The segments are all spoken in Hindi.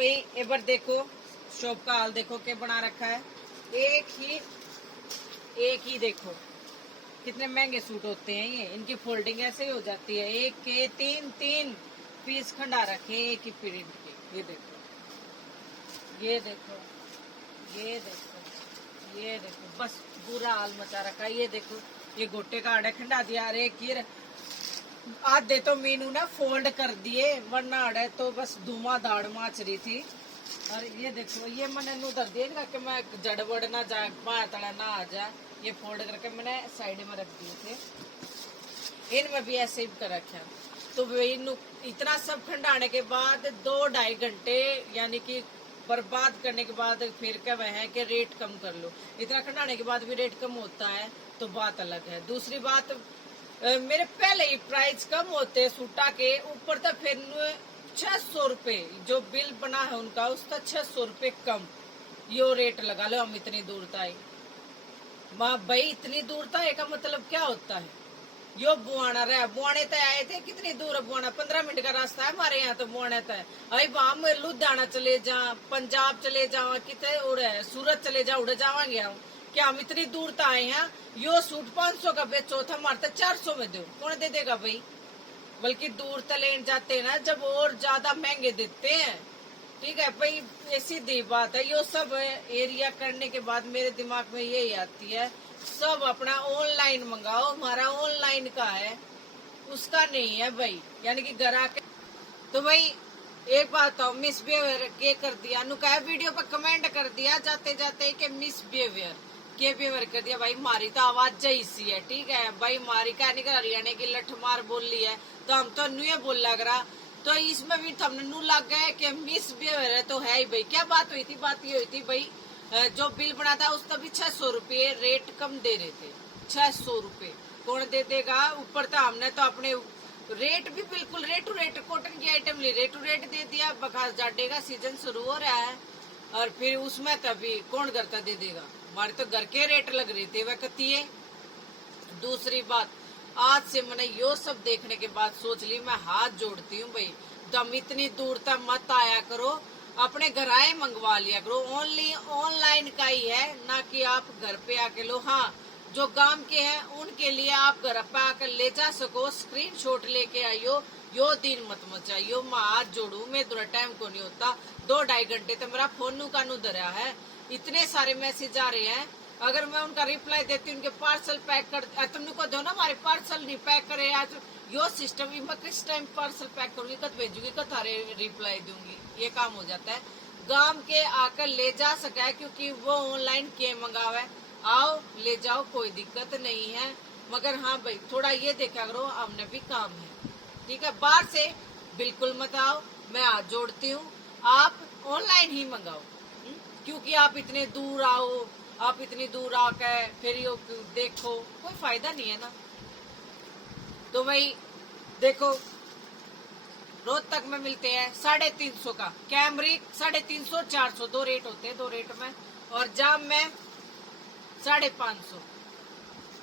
भाई एक बार देखो शॉप का हाल देखो क्या बना रखा है। एक ही देखो कितने महंगे सूट होते हैं ये। इनकी फोल्डिंग ऐसे ही हो जाती है। एक के तीन तीन पीस खंडा रखे एक ही प्रिंट के। ये देखो ये देखो ये देखो ये देखो, बस बुरा हाल मचा रखा है। ये देखो ये गोटे का आड़े खंडा दिया। अरे की आधे तो मीनू ना फोल्ड कर दिए, वरना अड़े तो बस धुआं दाड़ माच रही थी। और ये देखो ये मैंने उधर देगा कि मैं जड़बड़ ना जाए, बाहर तड़ा ना आ जाए। ये फोल्ड करके मैंने साइड में रख दिए थे। इनमें भी ऐसे ही कर रखा। तो इन इतना सब खंडाने के बाद 2-2.5 घंटे यानी कि बर्बाद करने के बाद फिर क्या वह है कि रेट कम कर लो। इतना खंडाने के बाद भी रेट कम होता है तो बात अलग है। दूसरी बात मेरे पहले ही प्राइस कम होते सूटा के ऊपर तो फिर 600 रुपए जो बिल बना है उनका उसका 600 रुपए कम यो रेट लगा लो। हम इतनी दूर तय माँ भाई इतनी दूर तय का मतलब क्या होता है। यो बुआना रहा बुआने तय आए थे। कितनी दूर है बुआना? 15 मिनट का रास्ता है हमारे यहाँ तो बुआने तय। अरे हम लुधियाना चले जा, पंजाब चले जावा, कितने उड़े सूरत चले जा उड़े जावांगे हम। क्या हम इतनी दूर तो आए हैं? यो सूट 500 का बेचो था, हमारे तो 400 में दो, कौन दे देगा भाई? बल्कि दूर तो लेन जाते हैं ना जब और ज्यादा महंगे देते हैं। ठीक है भाई ये सीधी बात है। यो सब एरिया करने के बाद मेरे दिमाग में यही आती है सब अपना ऑनलाइन मंगाओ। हमारा ऑनलाइन का है उसका नहीं है भाई, यानी कि घर आके। तो भाई एक बात हो मिसबिहेवियर के कर दिया नुका वीडियो पर कमेंट कर दिया जाते जाते कि मिसबिहेवियर के बिहेवियर कर दिया। भाई मारी तो आवाज जैसी सी है। ठीक है भाई मारी क्या नहीं कर हरियाणा की लठ मार बोल ली है तो हम तो नुए बोल लग रहा। तो इसमें भी हमने नू लग गए कि मिसबिहेवियर है तो है ही भाई। क्या बात हुई थी? बात ये हुई थी भाई जो बिल बना था उसका भी 600 रुपये रेट कम दे रहे थे। 600 रुपये कौन दे देगा? ऊपर तो हमने तो अपने रेट भी बिल्कुल रेट टू रेट कॉटन की आइटम ली रेट टू रेट दे दिया। बखास जाडे का सीजन शुरू हो रहा है और फिर उसमें तभी कौन करता दे देगा? हमारे तो घर के रेट लग रहे थे वह कती है। दूसरी बात आज से मैंने यो सब देखने के बाद सोच ली मैं हाथ जोड़ती हूँ भाई तुम इतनी दूर तक मत आया करो, अपने घर आए मंगवा लिया करो। ओनली ऑनलाइन का ही है ना कि आप घर पे आके लो। हाँ जो गांव के हैं उनके लिए आप घर पे आकर ले जा सको, स्क्रीनशॉट लेके आइयो। यो दिन मत मचाइयो। मैं हाथ जोड़ू मैं दूर टाइम को नहीं होता। 2-2.5 घंटे तो मेरा फोन का नु धरा है। इतने सारे मैसेज आ रहे हैं अगर मैं उनका रिप्लाई देती उनके पार्सल पैक कर तुमने को दो ना हमारे पार्सल नहीं पैक करे आज यो सिस्टम मैं किस टाइम पार्सल पैक करूंगी कद भेजूंगी कद थारे रिप्लाई दूंगी। ये काम हो जाता है। गांव के आकर ले जा सका है क्योंकि वो ऑनलाइन के मंगावे आओ ले जाओ कोई दिक्कत नहीं है। मगर हाँ भाई थोड़ा ये देखा करो हमने भी काम है। ठीक है बाहर से बिल्कुल मत आओ। मैं हाथ जोड़ती हूँ आप ऑनलाइन ही मंगाओ क्योंकि आप इतने दूर आओ आप इतनी दूर आकर फिर यो देखो कोई फायदा नहीं है ना। तो भाई देखो रोहतक में मिलते हैं 350 का कैमरिक 350 400 दो रेट होते हैं। दो रेट में और जाम में 550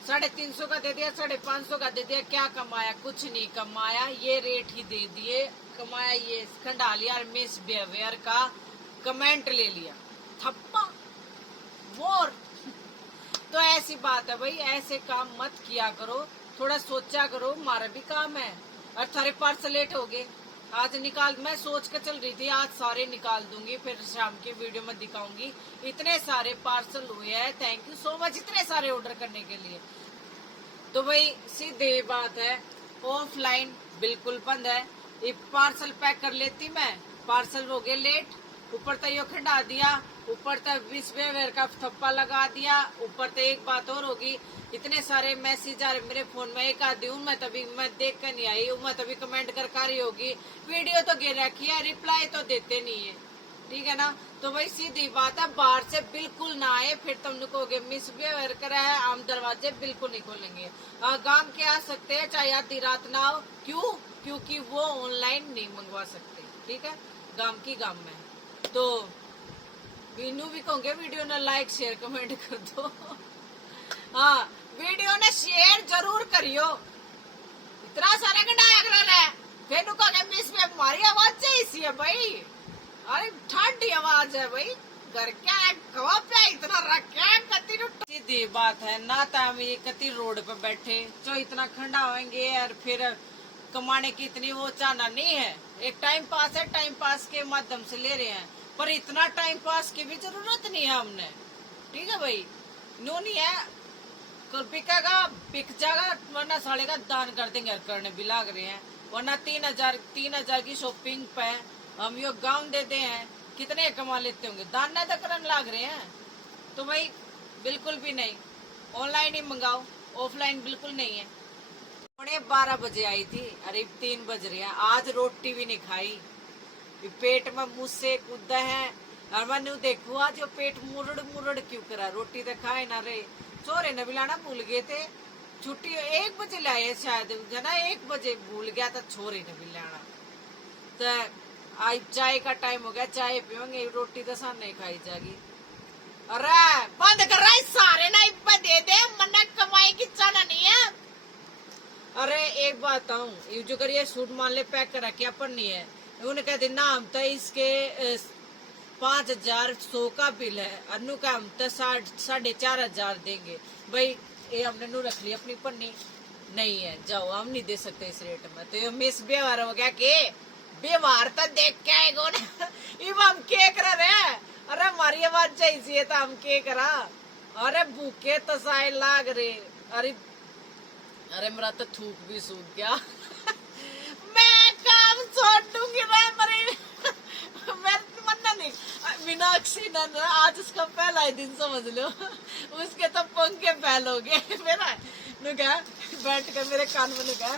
350 का दे दिया 550 का दे दिया। क्या कमाया? कुछ नहीं कमाया। ये रेट ही दे दिए। कमाया ये खंडा लिया मिसबिहेवियर का कमेंट ले लिया थप्पा वोर। तो ऐसी बात है भाई ऐसे काम मत किया करो। थोड़ा सोचा करो हमारा भी काम है। और थारे पार्सल लेट हो गए आज निकाल मैं सोच कर चल रही थी आज सारे निकाल दूंगी फिर शाम की वीडियो में दिखाऊंगी। इतने सारे पार्सल हुए हैं। थैंक यू सो मच इतने सारे ऑर्डर करने के लिए। तो भाई सीधी बात है ऑफलाइन बिल्कुल बंद है। ये पार्सल पैक कर लेती मैं पार्सल हो गए लेट ऊपर तक यो खंडा दिया ऊपर तक मिसबिहेवियर का थप्पा लगा दिया। ऊपर तक एक बात और होगी इतने सारे मैसेज आ रहे मेरे फोन में। एक आधी हूँ मैं तभी मैं देख कर नहीं आई हूँ मैं तभी कमेंट कर रही होगी वीडियो तो गिर रखी है रिप्लाई तो देते नहीं है। ठीक है ना। तो भाई सीधी बात है बाहर से बिल्कुल ना आए फिर तुम कहोगे मिसबिहेवियर करा है। हम दरवाजे बिल्कुल नहीं खोलेंगे। गांव के आ सकते हैं चाहे आधी रात ना हो। क्यों? क्योंकि वो ऑनलाइन नहीं मंगवा सकते। ठीक है गांव की गांव में। तो मीनू भी कहूंगे वीडियो ने लाइक शेयर कमेंट कर दो। हाँ वीडियो ने शेयर जरूर करियो। इतना सारा गंडाया कर रहा है फिर कहोगे मिस में हमारी आवाज ऐसी है भाई। अरे ठंडी आवाज है भाई, घर क्या है खवा पे इतना रखा है कति सीधी बात है ना। हम ये कति रोड पे बैठे जो इतना खंडा होंगे और फिर कमाने की इतनी वो चाहना नहीं है। एक टाइम पास है, टाइम पास के माध्यम से ले रहे हैं, पर इतना टाइम पास की भी जरूरत नहीं है हमने। ठीक है भाई, नो नहीं है, कल बिकेगा बिक जाएगा, वरना साले का दान कर देंगे। करने भी लाग रहे हैं, वरना 3,000 की शॉपिंग पे हम यो गाउन देते हैं, कितने कमा लेते होंगे, दान ना तो करने लाग रहे हैं। तो भाई बिल्कुल भी नहीं, ऑनलाइन ही मंगाओ, ऑफलाइन बिल्कुल नहीं है। 12 बजे आई थी, अरे 3 बज रहे हैं, आज रोटी भी नहीं खाई, पेट में मुझसे कूदा है। और मैंने देखो आज पेट मुरड़ मुरड़ क्यों करा, रोटी तो खाए ना रे। छोरे ने भी लाना भूल गए थे, छुट्टी 1 बजे लाए शायद, जना 1 बजे भूल गया था छोरे ने भी लाना। तो आज चाय का टाइम हो गया, चाय पियोगे, रोटी तो सामने ही खाई जाएगी। अरे बंद कर रहा है सारे ना इब्बा दे दे, मन्ना कमाई की चाना नहीं है। अरे एक बात हूँ, ये जो करिए सूट मान ले पैक कर रखे अपन नहीं है, उन्हें कहते ना हम तो इसके 5,100 का बिल है, अनु का हम तो 4,500 देंगे। भाई ये हमने नू रख ली अपनी पन्नी नहीं है, जाओ हम नहीं दे सकते इस रेट में। तो ये मिस व्यवहार हो गया के व्यवहार तो देख के आएगो ना। इब हम के कर रहे, अरे हमारी आवाज चाहिए तो हम के करा। अरे भूखे तो साए लाग रहे, अरे मेरा तो थूक भी सूख गया। मैं काम छोड़ दूंगी नहीं। मीनाक्षी ने आज उसका पहला ही दिन समझ लो, उसके तो पंखे फैलोगे मेरा नुका बैठ कर मेरे कान में नुका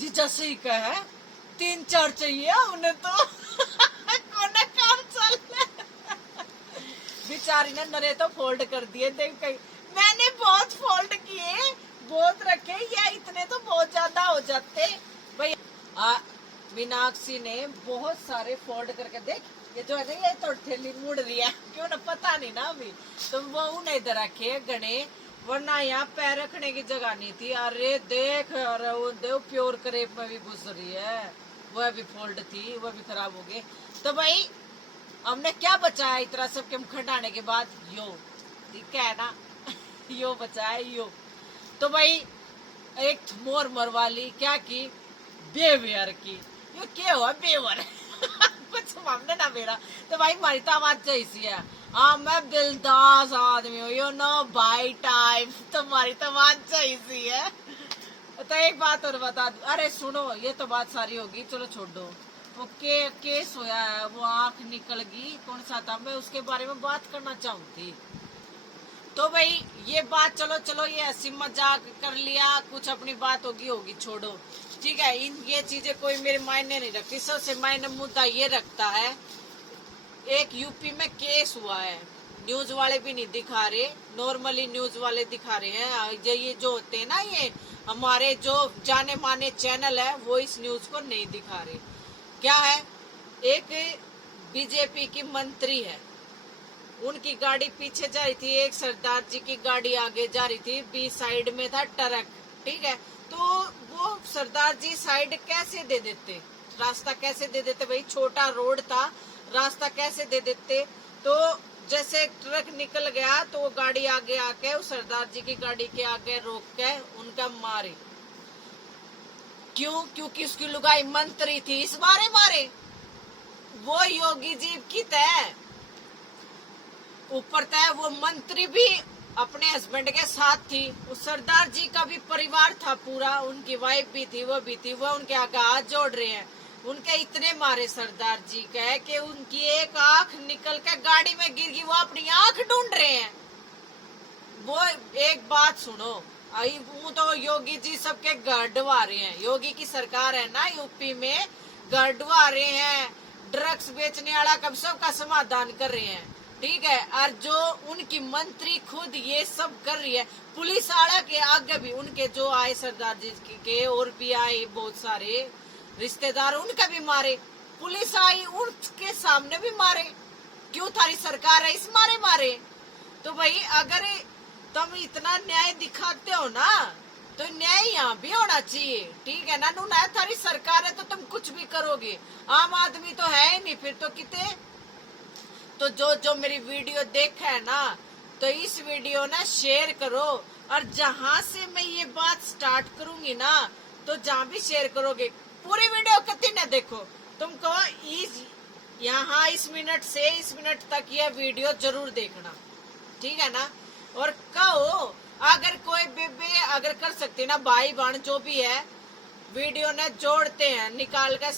जीजा सही का है 3-4 चाहिए उन्हें तो। कोने काम चल बेचारी ने नरे तो फोल्ड कर दिए, देख कहीं मैंने बहुत फोल्ड किए, बहुत रखे, या इतने तो बहुत ज्यादा हो जाते भाई। मीनाक्षी ने बहुत सारे फोल्ड करके देख, ये जो है ना ये तो ठेली मुड़ रही है, क्यों ना पता नहीं ना अभी, तो वो उन्हें इधर रखे गणे, वरना यहाँ पैर रखने की जगह नहीं थी। अरे देख, अरे वो देव प्योर करेप में भी घुस रही है, वह भी फोल्ड थी, वह भी खराब हो गई। तो भाई हमने क्या बचाया इतना सब के खंडाने के बाद, यो ठीक है ना। यो बचाया यो। तो भाई एक मोर मरवाली क्या की बेवियर की, यो क्या हुआ बेवर। कुछ मामले ना मेरा, तो भाई हमारी तो आवाज जैसी है, हाँ मैं दिलदास आदमी हूँ, यू नो बाई टाइम, तुम्हारी तो आवाज जैसी है। तो एक बात और बता दूं, अरे सुनो ये तो बात सारी होगी, चलो छोड़ दो। वो केस होया है, वो आंख निकल गई, कौन सा था, मैं उसके बारे में बात करना चाहूंगी। तो भाई ये बात चलो ये हंसी मजाक कर लिया, कुछ अपनी बात होगी छोड़ो, ठीक है। ये चीजें कोई मेरे मायने नहीं रखती, सबसे मायने मुद्दा ये रखता है, एक यूपी में केस हुआ है, न्यूज वाले भी नहीं दिखा रहे, नॉर्मली न्यूज वाले दिखा रहे हैं। ये जो होते हैं ना, ये हमारे जो जाने माने चैनल है वो इस न्यूज को नहीं दिखा रहे। क्या है, एक बीजेपी की मंत्री है, उनकी गाड़ी पीछे जा रही थी, एक सरदार जी की गाड़ी आगे जा रही थी, बी साइड में था ट्रक, ठीक है। तो वो सरदार जी साइड कैसे दे देते, रास्ता कैसे दे देते भाई, छोटा रोड था, रास्ता कैसे दे देते। तो जैसे ट्रक निकल गया तो वो गाड़ी आगे आके उस सरदार जी की गाड़ी के आगे रोक के उनका मारे। क्यों? क्योंकि उसकी लुगाई मंत्री थी, इस बारे मारे। वो योगी जी की तय ऊपर तय, वो मंत्री भी अपने हस्बैंड के साथ थी, उस सरदार जी का भी परिवार था पूरा, उनकी वाइफ भी थी, वो भी थी, वो उनके आगे हाथ जोड़ रहे हैं। उनके इतने मारे सरदार जी के कि उनकी एक आंख निकल के गाड़ी में गिर गई, वो अपनी आंख ढूंढ रहे हैं। वो एक बात सुनो, वो तो योगी जी सबके घर डुबा रहे हैं, योगी की सरकार है ना यूपी में, घर डुबा रहे हैं, ड्रग्स बेचने वाला कब सबका समाधान कर रहे हैं, ठीक है। और जो उनकी मंत्री खुद ये सब कर रही है, पुलिस वाला के आगे भी उनके जो आए सरदार जी के और भी आए बहुत सारे रिश्तेदार, उनका भी मारे, पुलिस आई उनके सामने भी मारे। क्यों? थारी सरकार है इस मारे। तो भाई अगर तुम इतना न्याय दिखाते हो ना, तो न्याय यहाँ भी होना चाहिए, ठीक है ना। नू ना थारी सरकार है तो तुम कुछ भी करोगे, आम आदमी तो है ही नहीं फिर तो कितने। तो जो मेरी वीडियो देखा है ना, तो इस वीडियो ना शेयर करो, और जहां से मैं ये बात स्टार्ट करूंगी ना, तो जहां भी शेयर करोगे पूरी वीडियो कति न देखो, तुमको यहाँ इस मिनट से इस मिनट तक यह वीडियो जरूर देखना, ठीक है ना। और कहो अगर कोई बेबे अगर कर सकते ना, भाई बहन जो भी है वीडियो ने जोड़ते हैं निकाल कर,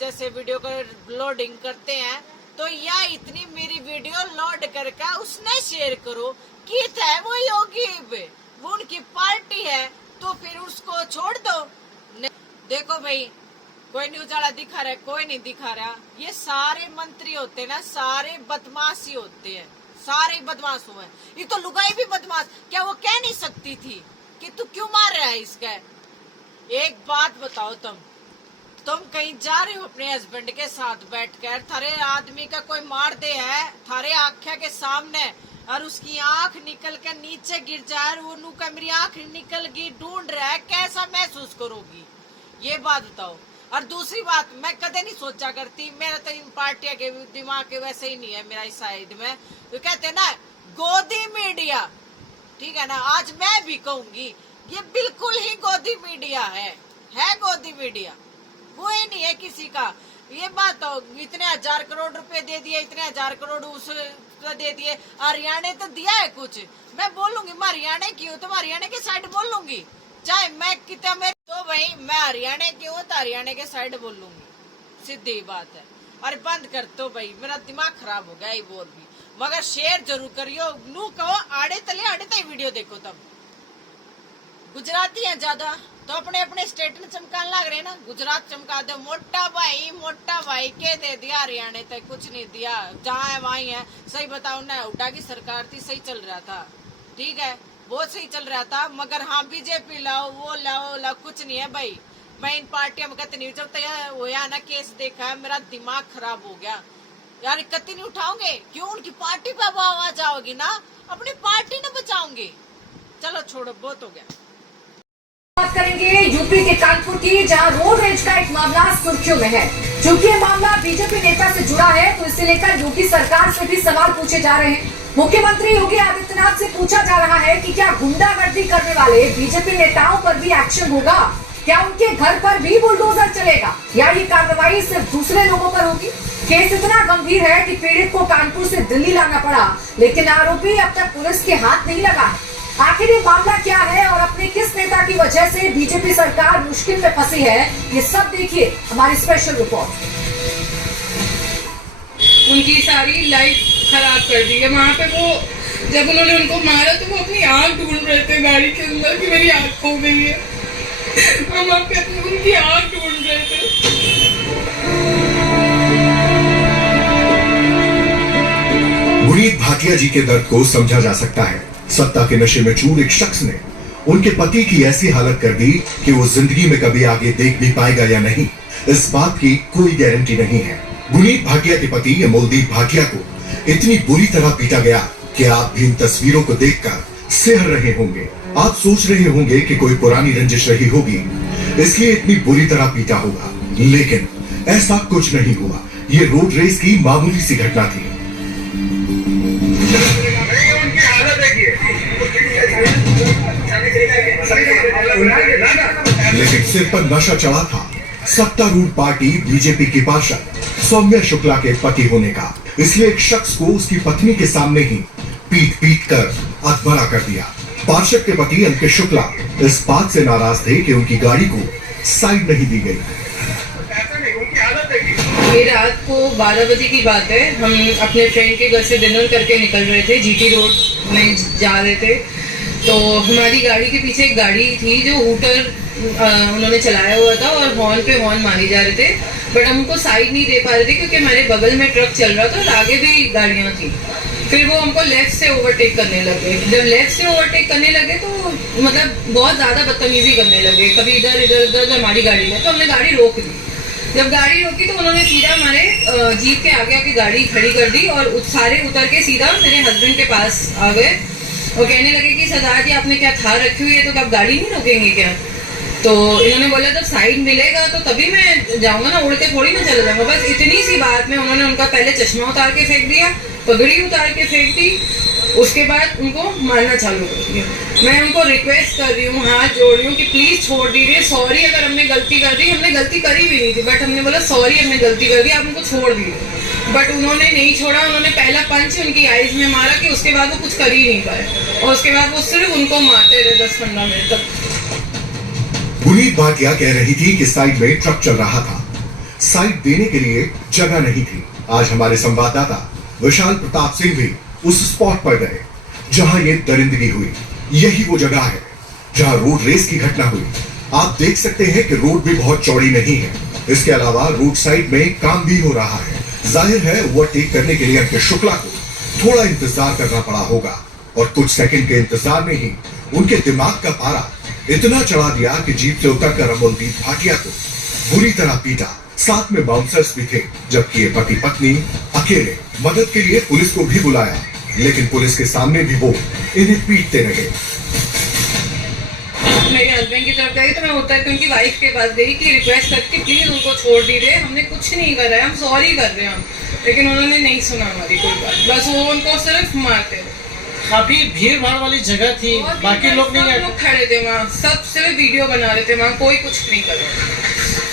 जैसे वीडियो को लोडिंग करते हैं, तो या इतनी मेरी वीडियो लोड करके उसने शेयर करो कि है वो योगी, वो उनकी पार्टी है, तो फिर उसको छोड़ दो। देखो भाई, कोई न्यूज वाला दिखा रहा है, कोई नहीं दिखा रहा, ये सारे मंत्री होते हैं ना, सारे बदमाश ही होते हैं, सारे बदमाश हुए। ये तो लुगाई भी बदमाश, क्या वो कह नहीं सकती थी कि तू क्यों मार रहा है इसका? एक बात बताओ, तुम कहीं जा रहे हो अपने हस्बैंड के साथ बैठकर, थारे आदमी का कोई मार दे है थारे आंखों के सामने, और उसकी आंख निकल कर नीचे गिर जाए, और वो नू का मेरी आंख निकल गई ढूंढ रहा है, कैसा महसूस करोगी? ये बात बताओ। और दूसरी बात, मैं कदे नहीं सोचा करती, मेरा तो इन पार्टियां के दिमाग के वैसे ही नहीं है मेरा इस साइड में, तो कहते ना गोदी मीडिया, ठीक है ना। आज मैं भी कहूंगी ये बिल्कुल ही गोदी मीडिया है गोदी मीडिया, वो ही नहीं है किसी का। ये बात हो, इतने 1000 करोड़ रुपए दे दिए, इतने 1000 करोड़ उस दे दिए, हरियाणा तो दिया है कुछ, मैं बोलूंगी मैं हरियाणा की हूँ तो मैं हरियाणा के साइड बोल लूंगी, चाहे मैं कितना मैं, तो भाई मैं हरियाणा की हूँ तो हरियाणा के साइड बोल लूंगी, सीधी बात है। और बंद कर दो भाई, मेरा दिमाग खराब हो गया ये बोल भी, मगर शेयर जरूर करियो, नू कहो आड़े तले वीडियो देखो। तब गुजराती है ज्यादा तो अपने अपने स्टेट में चमकान लग रहे ना, गुजरात चमका दो, मोटा भाई के दे दिया, हरियाणा तक कुछ नहीं दिया, जहाँ है वहीं है। सही बताओ ना, हुड्डा की सरकार थी, सही चल रहा था, ठीक है, बहुत सही चल रहा था, मगर हाँ बीजेपी लाओ वो लाओ कुछ नहीं है भाई। मैं इन पार्टियों में कहते नहीं, जब तक होया ना केस देखा है मेरा दिमाग खराब हो गया यार, कत्ती नहीं उठाओगे क्यों? उनकी पार्टी पे आवाज आओगी ना, अपनी पार्टी न बचाओगे। चलो छोड़ो, बहुत हो गया। बात करेंगे यूपी के कानपुर की, जहां रोड रेज का एक मामला सुर्खियों में है। चूंकि ये मामला बीजेपी नेता से जुड़ा है, तो इसे लेकर योगी सरकार से भी सवाल पूछे जा रहे हैं। मुख्यमंत्री योगी आदित्यनाथ से पूछा जा रहा है कि क्या गुंडागर्दी करने वाले बीजेपी नेताओं पर भी एक्शन होगा? क्या उनके घर पर भी बुलडोजर चलेगा, या ये कार्रवाई सिर्फ दूसरे लोगों पर होगी? केस इतना गंभीर है कि पीड़ित को कानपुर से दिल्ली लाना पड़ा, लेकिन आरोपी अब तक पुलिस के हाथ नहीं लगा है। आखिर ये मामला क्या है और अपने किस नेता की वजह से बीजेपी सरकार मुश्किल में फंसी है, ये सब देखिए हमारी स्पेशल रिपोर्ट। उनकी सारी लाइफ खराब कर दी है। वहाँ पे वो जब उन्होंने उनको मारा तो वो अपनी आँख ढूंढ रहे थे गाड़ी के अंदर कि मेरी आँख खो गई है, हम वहाँ पे अपनी उनकी आँख ढूंढ रहे थे। गुनीत भाटिया जी के दर्द को समझा जा सकता है। सत्ता के नशे में चूर एक शख्स ने उनके पति की ऐसी हालत कर दी कि वो जिंदगी में कभी आगे देख भी पाएगा या नहीं, इस बात की कोई गारंटी नहीं है। गुनीत भाटिया के पति अमोलदीप भाटिया को इतनी बुरी तरह पीटा गया कि आप भी इन तस्वीरों को देखकर सिहर रहे होंगे। आप सोच रहे होंगे कि कोई पुरानी रंजिश रही होगी, इसलिए इतनी बुरी तरह पीटा होगा, लेकिन ऐसा कुछ नहीं हुआ। ये रोड रेस की मामूली सी घटना थी। लेकिन सिर पर नशा चढ़ा था सत्तारूढ़ पार्टी बीजेपी की पार्षद सौम्या शुक्ला के पति होने का, इसलिए एक शख्स को उसकी पत्नी के सामने ही पीट कर अधमरा कर दिया। पार्षद के पति अंकित शुक्ला इस बात से नाराज थे कि उनकी गाड़ी को साइड नहीं दी गई। ये रात को 12 बजे की बात है, हम अपने फ्रेंड के घर से डिनर करके निकल रहे थे, जीटी रोड में जा रहे थे, तो हमारी गाड़ी के पीछे एक गाड़ी थी जो हूटर उन्होंने चलाया हुआ था और हॉर्न पे हॉर्न मारी जा रहे थे, बट हम उनको साइड नहीं दे पा रहे थे क्योंकि हमारे बगल में ट्रक चल रहा था और आगे भी गाड़ियाँ थी। फिर वो हमको लेफ्ट से ओवरटेक करने लगे। जब लेफ्ट से ओवरटेक करने लगे तो मतलब बहुत ज़्यादा बदतमीजी करने लगे, कभी इधर इधर हमारी गाड़ी में, तो हमने गाड़ी रोक दी। जब गाड़ी रोकी तो उन्होंने सीधा हमारे जीप के आगे आके गाड़ी खड़ी कर दी और सारे उतर के सीधा मेरे हस्बैंड के पास आ गए वो कहने लगे कि सरदार जी आपने क्या थार रखी हुई है तो कब गाड़ी नहीं रोकेंगे क्या? तो इन्होंने बोला जब साइड मिलेगा तो तभी मैं जाऊंगा ना, उड़ के थोड़ी ना चले जाऊंगा। बस इतनी सी बात में उन्होंने उनका पहले चश्मा उतार के फेंक दिया, पगड़ी उतार के फेंक दी, उसके बाद उनको मारना चालू कर दिया। मैं उनको रिक्वेस्ट कर रही हूँ, हाथ जोड़ रही हूँ कि प्लीज छोड़ दीजिए, सॉरी अगर हमने गलती कर दी, हमने गलती करी भी नहीं थी, बट हमने बोला सॉरी हमने गलती कर दी, आप उनको छोड़ दीजिए। बट उन्होंने नहीं छोड़ा, उन्होंने पहला पंच उनकी आईज में मारा कि उसके बाद वो कुछ कर ही नहीं पाए, और उसके बाद वो सिर्फ उनको मारते रहे 10-15 मिनट तक। गुनीत भाटिया कह रही थी कि साइड में ट्रक चल रहा था, साइड देने के लिए जगह नहीं थी। आज हमारे संवाददाता विशाल प्रताप सिंह भी उस स्पॉट पर गए जहां ये दरिंदगी हुई। यही वो जगह है जहां रोड रेस की घटना हुई। आप देख सकते हैं कि रोड भी बहुत चौड़ी नहीं है, इसके अलावा रोड साइड में काम भी हो रहा है। जाहिर है ओवरटेक करने के लिए अंकित शुक्ला को थोड़ा इंतजार करना पड़ा होगा, और कुछ सेकंड के इंतजार में ही उनके दिमाग का पारा इतना चढ़ा दिया कि जीप से उतरकर अमोलदीप भाटिया को बुरी तरह पीटा। साथ में बाउंसर्स भी थे, जबकि ये पति पत्नी अकेले। मदद के लिए पुलिस को भी बुलाया, लेकिन पुलिस के सामने भी वो इन्हें पीटते रहे। मेरे हस्बैंड की तरफ गई तो मैं उतर के उनकी वाइफ के पास गई कि रिक्वेस्ट करके प्लीज उनको छोड़ दीजिए, हमने कुछ नहीं करा है, हम सॉरी कर रहे हैं हम। लेकिन उन्होंने नहीं सुना हमारी कोई बात, बस वो उनको सिर्फ मारते रहे। काफी भीड़ भाड़ वाली जगह थी, बाकी लोग नहीं सब लोग खड़े थे वहाँ, सब सिर्फ वीडियो बना रहे थे, वहाँ कोई कुछ नहीं कर रहा,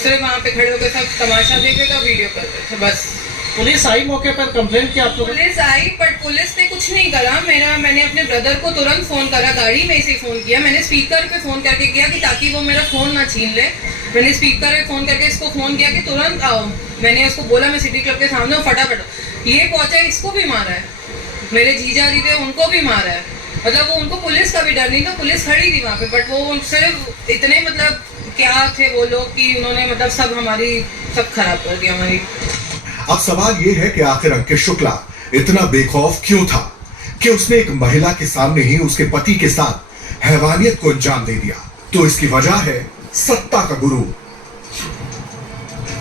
सिर्फ वहाँ पे खड़े होकर सब तमाशा देख रहे थे, वीडियो कर रहे थे बस। पुलिस आई मौके पर, कंप्लेंट किया आप लोग? पुलिस आई बट पुलिस ने कुछ नहीं करा। मैंने अपने ब्रदर को तुरंत फोन करा, गाड़ी में से फोन किया, मैंने स्पीकर पे फोन करके किया कि ताकि वो मेरा फोन ना छीन ले। मैंने स्पीकर पे फोन करके इसको फोन किया कि तुरंत आओ। मैंने उसको बोला मैं सिटी क्लब के सामने हूँ, फटाफट। ये पहुंचा, इसको भी मारा है, मेरे जीजा जी थे उनको भी मारा है। मतलब वो उनको पुलिस का भी डर नहीं था, पुलिस खड़ी थी वहाँ पे, बट वो सिर्फ इतने मतलब क्या थे वो लोग कि उन्होंने मतलब सब खराब कर दिया हमारी। अब सवाल ये है कि आखिर अंकित शुक्ला इतना बेखौफ क्यों था कि उसने एक महिला के सामने ही उसके पति के साथ हैवानियत को अंजाम दे दिया? तो इसकी वजह है सत्ता का गुरु।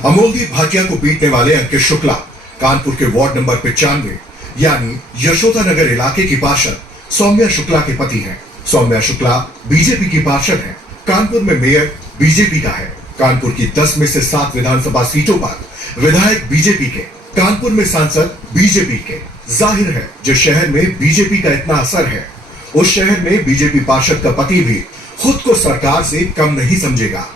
अमोलदीप भाटिया को पीटने वाले अंकित शुक्ला कानपुर के वार्ड नंबर 95 यानी यशोदा नगर इलाके की पार्षद सौम्या शुक्ला के पति हैं। सौम्या शुक्ला बीजेपी की पार्षद हैं। कानपुर में मेयर बीजेपी का है। कानपुर की 10 में से 7 विधानसभा सीटों पर विधायक बीजेपी के, कानपुर में सांसद बीजेपी के। जाहिर है जिस शहर में बीजेपी का इतना असर है, उस शहर में बीजेपी पार्षद का पति भी खुद को सरकार से कम नहीं समझेगा।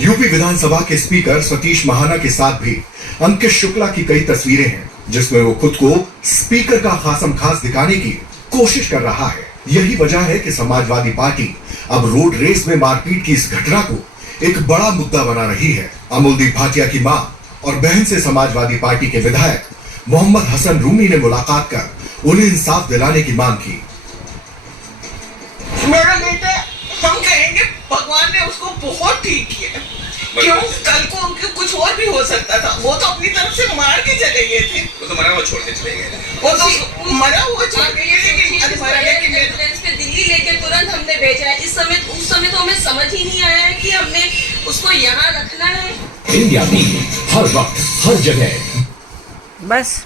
यूपी विधानसभा के स्पीकर सतीश महाना के साथ भी अंकित शुक्ला की कई तस्वीरें हैं, जिसमें वो खुद को स्पीकर का खासम खास दिखाने की कोशिश कर रहा है। यही वजह है कि समाजवादी पार्टी अब रोड रेस में मारपीट की इस घटना को एक बड़ा मुद्दा बना रही है। अमोलदीप भाटिया की मां और बहन से समाजवादी पार्टी के विधायक मोहम्मद हसन रूमी ने मुलाकात कर उन्हें इंसाफ दिलाने की मांग की। मेरा बेटा, हम कहेंगे भगवान ने उसको बहुत ठीक किया। क्यों? कल को उनके कुछ और भी हो सकता था। वो तो अपनी तरफ से मार के चले गए थे। वो तो मरा हुआ छोड़ के चले गए। वो तो मरा हुआ छोड़ के गए, लेकिन एम्बुलेंस पे दिल्ली लेके तुरंत हमने भेजा है। उस समय तो हमें समझ ही नहीं आया है कि हमने उसको यहाँ रखना है। इंडिया टीवी हर वक्त हर जगह। बस